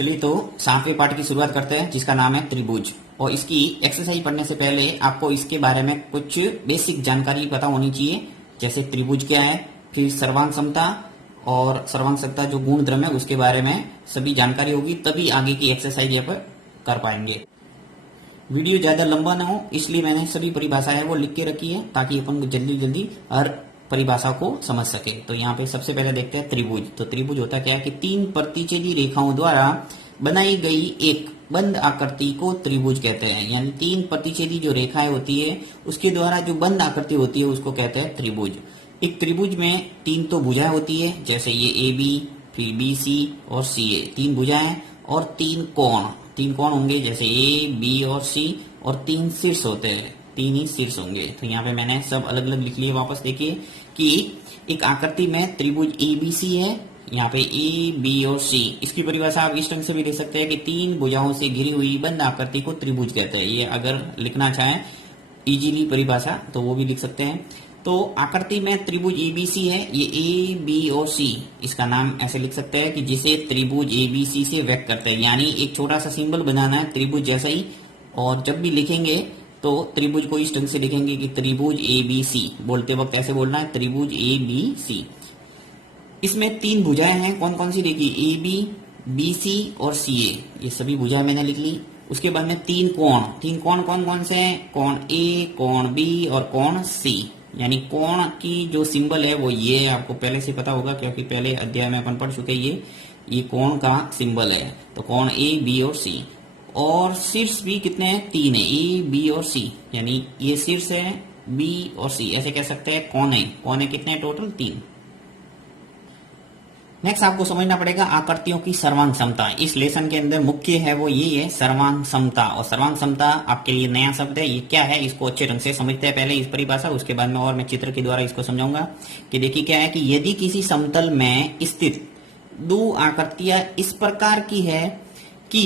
चलिए तो 7वें पार्ट की शुरुआत करते हैं, जिसका नाम है त्रिभुज। और इसकी एक्सरसाइज पढ़ने से पहले आपको इसके बारे में कुछ बेसिक जानकारी पता होनी चाहिए, जैसे त्रिभुज क्या है, फिर सर्वांग समता और सर्वांग समता जो गुण द्रव्य है उसके बारे में सभी जानकारी होगी, तभी आगे की एक्सरसाइज यहाँ पर कर पाएंगे। वीडियो ज्यादा लंबा ना हो इसलिए मैंने सभी परिभाषाएं वो लिख के रखी है, ताकि अपन जल्दी जल्दी हर परिभाषा को समझ सके। तो यहाँ पे सबसे पहले देखते हैं त्रिभुज। तो त्रिभुज होता क्या है कि तीन प्रतिच्छेदी रेखाओं द्वारा बनाई गई एक बंद आकृति को त्रिभुज कहते हैं। यानी तीन प्रतिच्छेदी जो रेखाएं होती है उसके द्वारा जो बंद आकृति होती है उसको कहते हैं त्रिभुज। एक त्रिभुज में तीन तो भुजाएं होती है, जैसे ये ए बी, फिर बी सी और सी ए, तीन भुजाएं और तीन कोण होंगे, जैसे ए बी और सी, और तीन शीर्ष होते हैं, तीन ही शीर्ष होंगे। तो यहाँ पे मैंने सब अलग अलग लिख लिए। वापस देखिए कि एक आकृति में त्रिभुज ए बी सी है, यहाँ पे ए बी और सी। इसकी परिभाषा आप इस ढंग से भी दे सकते हैं कि तीन भुजाओं से घिरी हुई बंद आकृति को त्रिभुज कहते हैं। ये अगर लिखना चाहें इजीली परिभाषा तो वो भी लिख सकते हैं। तो आकृति में त्रिभुज एबीसी है, ये ए बी और सी, इसका नाम ऐसे लिख सकते हैं कि जिसे त्रिभुज एबीसी से व्यक्त करते हैं। यानी एक छोटा सा सिंबल बनाना है त्रिभुज जैसा ही, और जब भी लिखेंगे तो त्रिभुज को इस ढंग से लिखेंगे कि त्रिभुज एबीसी। बोलते वक्त ऐसे बोलना है, त्रिभुज एबीसी। इसमें तीन भुजाएं हैं, कौन कौन सी देखिए, ए बी, बी सी और सी ए, ये सभी भुजाएं मैंने लिख ली। उसके बाद में तीन कोण कौन कौन से हैं, कोण ए, कोण बी और कोण सी। यानी कोण की जो सिंबल है वो ये आपको पहले से पता होगा, क्योंकि पहले अध्याय में अपन पढ़ चुके हैं। ये कोण का सिंबल है, तो कोण ए बी और सी। और शीर्ष भी कितने हैं, तीन है, ए बी और सी। यानी ये शीर्ष है, बी और सी, ऐसे कह सकते हैं। कोने कितने टोटल, तीन। नेक्स्ट आपको समझना पड़ेगा आकृतियों की सर्वांग समता। इस लेसन के अंदर मुख्य है वो ये है सर्वांग समता। और सर्वांग समता आपके लिए नया शब्द है, ये क्या है इसको अच्छे ढंग से समझते हैं पहले इस परिभाषा, उसके बाद में और मैं चित्र के द्वारा इसको समझाऊंगा। कि देखिए क्या है कि यदि किसी समतल में स्थित दो आकृतियां इस प्रकार की है कि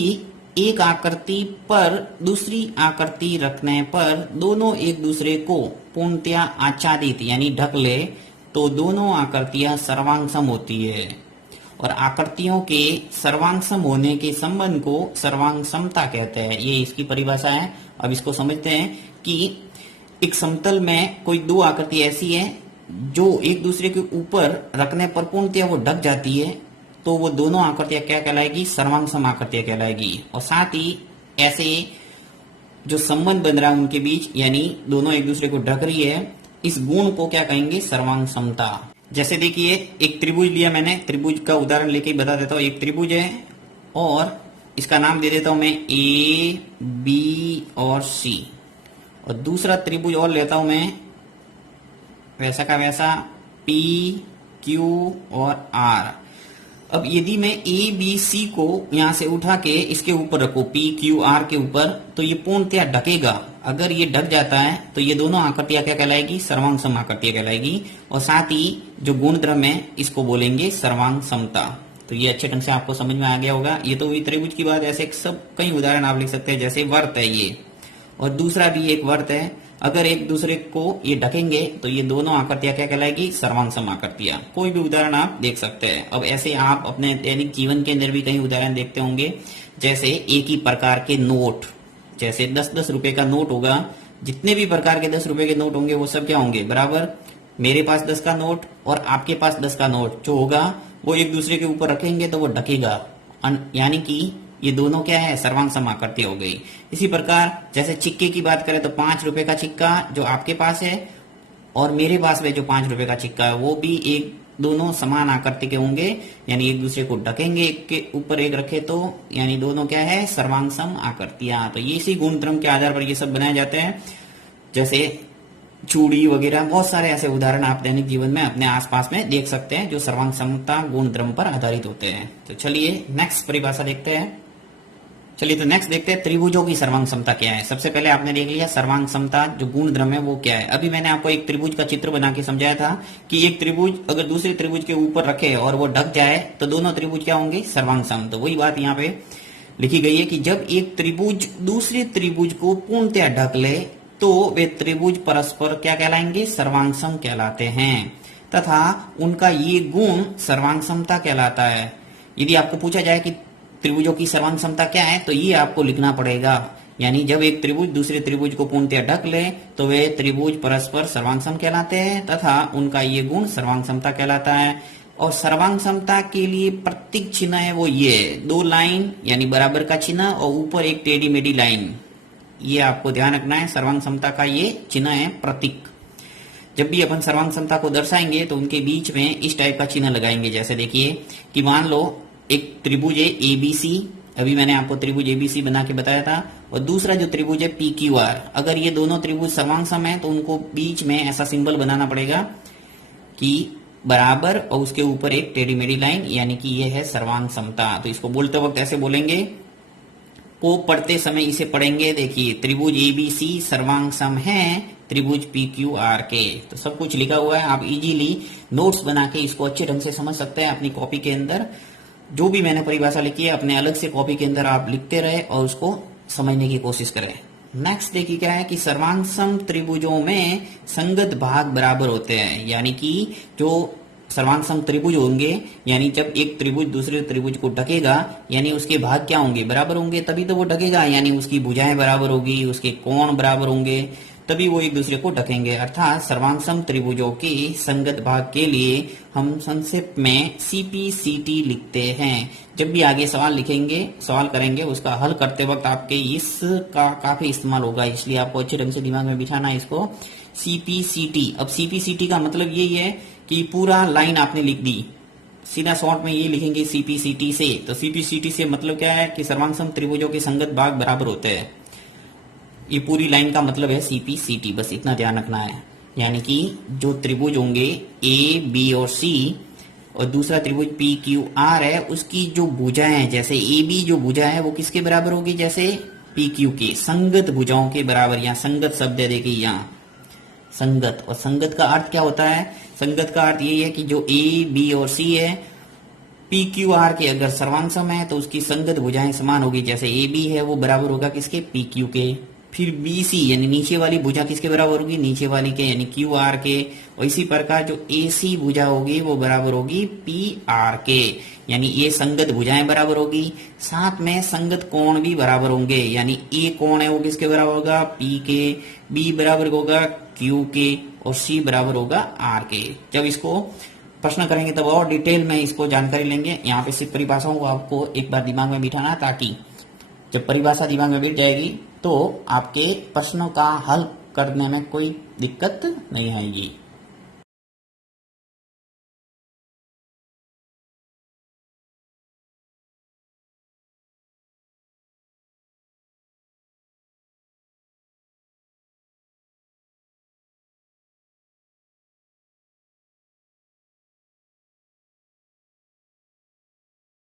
एक आकृति पर दूसरी आकृति रखने पर दोनों एक दूसरे को पूर्णतया आच्छादित यानी ढक ले, तो दोनों आकृतियां सर्वांग-सम होती है। और आकृतियों के सर्वांग-सम होने के संबंध को सर्वांग समता कहते हैं। ये इसकी परिभाषा है। अब इसको समझते हैं कि एक समतल में कोई दो आकृति ऐसी है जो एक दूसरे के ऊपर रखने पर पूर्णतया वो ढक जाती है, तो वो दोनों आकृतियां क्या कहलाएगी, सर्वांग-सम आकृतियां कहलाएगी। और साथ ही ऐसे जो संबंध बन रहा है उनके बीच, यानी दोनों एक दूसरे को ढक रही है, इस गुण को क्या कहेंगे, सर्वांग समता। जैसे देखिए एक त्रिभुज लिया मैंने, त्रिभुज का उदाहरण लेके बता देता हूँ। एक त्रिभुज है और इसका नाम दे देता हूं मैं ए बी और सी, और दूसरा त्रिभुज और लेता हूं मैं वैसा का वैसा पी क्यू और आर। अब यदि मैं ए बी सी को यहां से उठा के इसके ऊपर रखो, पी क्यू आर के ऊपर, तो ये पूर्णतया ढकेगा। अगर ये ढक जाता है तो ये दोनों आकृतियां क्या कहलाएगी, सर्वांग सम आकृतियां कहलाएगी। और साथ ही जो गुण द्रव्य है इसको बोलेंगे सर्वांग समता। तो ये अच्छे ढंग से आपको समझ में आ गया होगा। ये तो हुई त्रिभुज की बात। ऐसे सब कई उदाहरण आप लिख सकते हैं, जैसे वर्त है ये, और दूसरा भी एक वर्त है। अगर एक दूसरे को ये ढकेंगे तो ये दोनों आकृतियां क्या कहलाएगी, सर्वांग सम आकृतियां। कोई भी उदाहरण आप देख सकते हैं। अब ऐसे आप अपने दैनिक जीवन के अंदर भी कई उदाहरण देखते होंगे, जैसे एक ही प्रकार के नोट, जैसे 10-10 रुपए का नोट होगा, जितने भी प्रकार के 10 रुपए के नोट होंगे वो सब क्या होंगे, बराबर। मेरे पास 10 का नोट और आपके पास 10 का नोट जो होगा वो एक दूसरे के ऊपर रखेंगे तो वो ढकेगा, यानी कि ये दोनों क्या है, सर्वांग सम आकृति हो गई। इसी प्रकार जैसे सिक्के की बात करें तो 5 रुपए का सिक्का जो आपके पास है और मेरे पास में जो 5 रुपए का सिक्का है, वो भी एक दोनों समान आकृति के होंगे, यानी एक दूसरे को ढकेंगे, एक के ऊपर एक रखे तो, यानी दोनों क्या है, सर्वांग सम आकृतियां। तो ये इसी गुण क्रम के आधार पर ये सब बनाए जाते हैं। जैसे चूड़ी वगैरह बहुत सारे ऐसे उदाहरण आप दैनिक जीवन में अपने आसपास में देख सकते हैं जो सर्वांग समता गुण क्रम पर आधारित होते हैं। तो चलिए नेक्स्ट परिभाषा देखते हैं। चलिए तो नेक्स्ट देखते हैं त्रिभुजों की सर्वांग समता क्या है। सबसे पहले आपने देख लिया सर्वांग समता जो गुण द्रव्य है वो क्या है। अभी मैंने आपको एक त्रिभुज का चित्र बना के समझाया था कि एक त्रिभुज अगर दूसरे त्रिभुज के ऊपर रखे और वो ढक जाए तो दोनों त्रिभुज क्या होंगे, सर्वांग सम। तो वही बात यहाँ पे लिखी गई है कि जब एक त्रिभुज दूसरे त्रिभुज को पूर्णतया ढक ले तो वे त्रिभुज परस्पर क्या कहलाएंगे, सर्वांग सम कहलाते हैं, तथा उनका ये गुण सर्वांग समता कहलाता है। यदि आपको पूछा जाए कि त्रिभुजों की सर्वांग क्षमता क्या है, तो ये आपको लिखना पड़ेगा। यानी जब एक त्रिभुज दूसरे त्रिभुज को पूर्णतः ढक ले तो वे त्रिभुज परस्पर सर्वांगसम कहलाते हैं तथा उनका ये गुण सर्वांग क्षमता कहलाता है। और सर्वांग क्षमता के लिए प्रतीक चिन्ह है वो ये 2 लाइन यानी बराबर का चिन्ह और ऊपर एक टेढ़ी मेढ़ी लाइन, ये आपको ध्यान रखना है। सर्वांग क्षमता का ये चिन्ह है प्रतीक। जब भी अपन सर्वांग क्षमता को दर्शाएंगे तो उनके बीच में इस टाइप का चिन्ह लगाएंगे। जैसे देखिए कि मान लो एक त्रिभुज है एबीसी, अभी मैंने आपको त्रिभुज एबीसी बना के बताया था, और दूसरा जो त्रिभुज है पीक्यूआर। अगर ये दोनों त्रिभुज सर्वांगसम है तो उनको बीच में ऐसा सिंबल बनाना पड़ेगा कि बराबर और उसके ऊपर एक टेढ़ी मेढ़ी लाइन, यानी कि ये है सर्वांग समता। तो इसको बोलते वक्त ऐसे बोलेंगे, को पढ़ते समय इसे पढ़ेंगे। देखिए त्रिभुज एबीसी सर्वांग सम है त्रिभुज पीक्यूआर के। तो सब कुछ लिखा हुआ है, आप इजीली नोट्स बना के इसको अच्छे ढंग से समझ सकते हैं। अपनी कॉपी के अंदर जो भी मैंने परिभाषा लिखी है अपने अलग से कॉपी के अंदर आप लिखते रहे और उसको समझने की कोशिश करें। नेक्स्ट देखिए क्या है कि सर्वांगसम त्रिभुजों में संगत भाग बराबर होते हैं। यानी कि जो सर्वांगसम त्रिभुज होंगे, यानी जब एक त्रिभुज दूसरे त्रिभुज को ढकेगा यानी उसके भाग क्या होंगे, बराबर होंगे, तभी तो वो ढकेगा। यानी उसकी भुजाएं बराबर होगी, उसके कोण बराबर होंगे, तभी वो एक दूसरे को ढकेंगे। अर्थात सर्वांगसम त्रिभुजों के संगत भाग के लिए हम संक्षेप में सीपीसीटी लिखते हैं। जब भी आगे सवाल लिखेंगे, सवाल करेंगे, उसका हल करते वक्त आपके इसका काफी इस्तेमाल होगा, इसलिए आपको अच्छे ढंग से दिमाग में बिठाना है इसको। सीपीसीटी, अब सीपीसीटी का मतलब यही है कि पूरा लाइन आपने लिख दी, सीधा शॉर्ट में ये लिखेंगे सीपीसीटी से। तो सीपीसीटी से मतलब क्या है कि सर्वांगसम त्रिभुजों के संगत भाग बराबर होते हैं। ये पूरी लाइन का मतलब है सीपीसीटी, बस इतना ध्यान रखना है। यानी कि जो त्रिभुज होंगे ए बी और सी और दूसरा त्रिभुज पी क्यू आर है, उसकी जो भुजाएं हैं, जैसे ए बी जो भुजा है वो किसके बराबर होगी, जैसे पी क्यू के संगत भुजाओं के बराबर। यहाँ संगत शब्द है, देखिए यहाँ संगत। और संगत का अर्थ क्या होता है, संगत का अर्थ यही है कि जो ए बी और सी है पी क्यू आर के अगर सर्वांगसम है तो उसकी संगत भुजाएं समान होगी। जैसे ए बी है वो बराबर होगा किसके, पी क्यू के। फिर बी सी यानी नीचे वाली भुजा किसके बराबर होगी, नीचे वाली के यानी क्यू आर के। और इसी प्रकार जो ए सी भुजा होगी वो बराबर होगी पी आर के, यानी ये संगत भुजाएं बराबर होगी। साथ में संगत कोण भी बराबर होंगे, यानी ए कोण है वो किसके बराबर होगा, पी के, बी बराबर होगा क्यू के और सी बराबर होगा आर के। जब इसको प्रश्न करेंगे तब और डिटेल में इसको जानकारी लेंगे। यहाँ पे सिर्फ परिभाषाओं को आपको एक बार दिमाग में बिठाना, ताकि जब परिभाषा दिमाग में बैठ जाएगी तो आपके प्रश्नों का हल करने में कोई दिक्कत नहीं आएगी।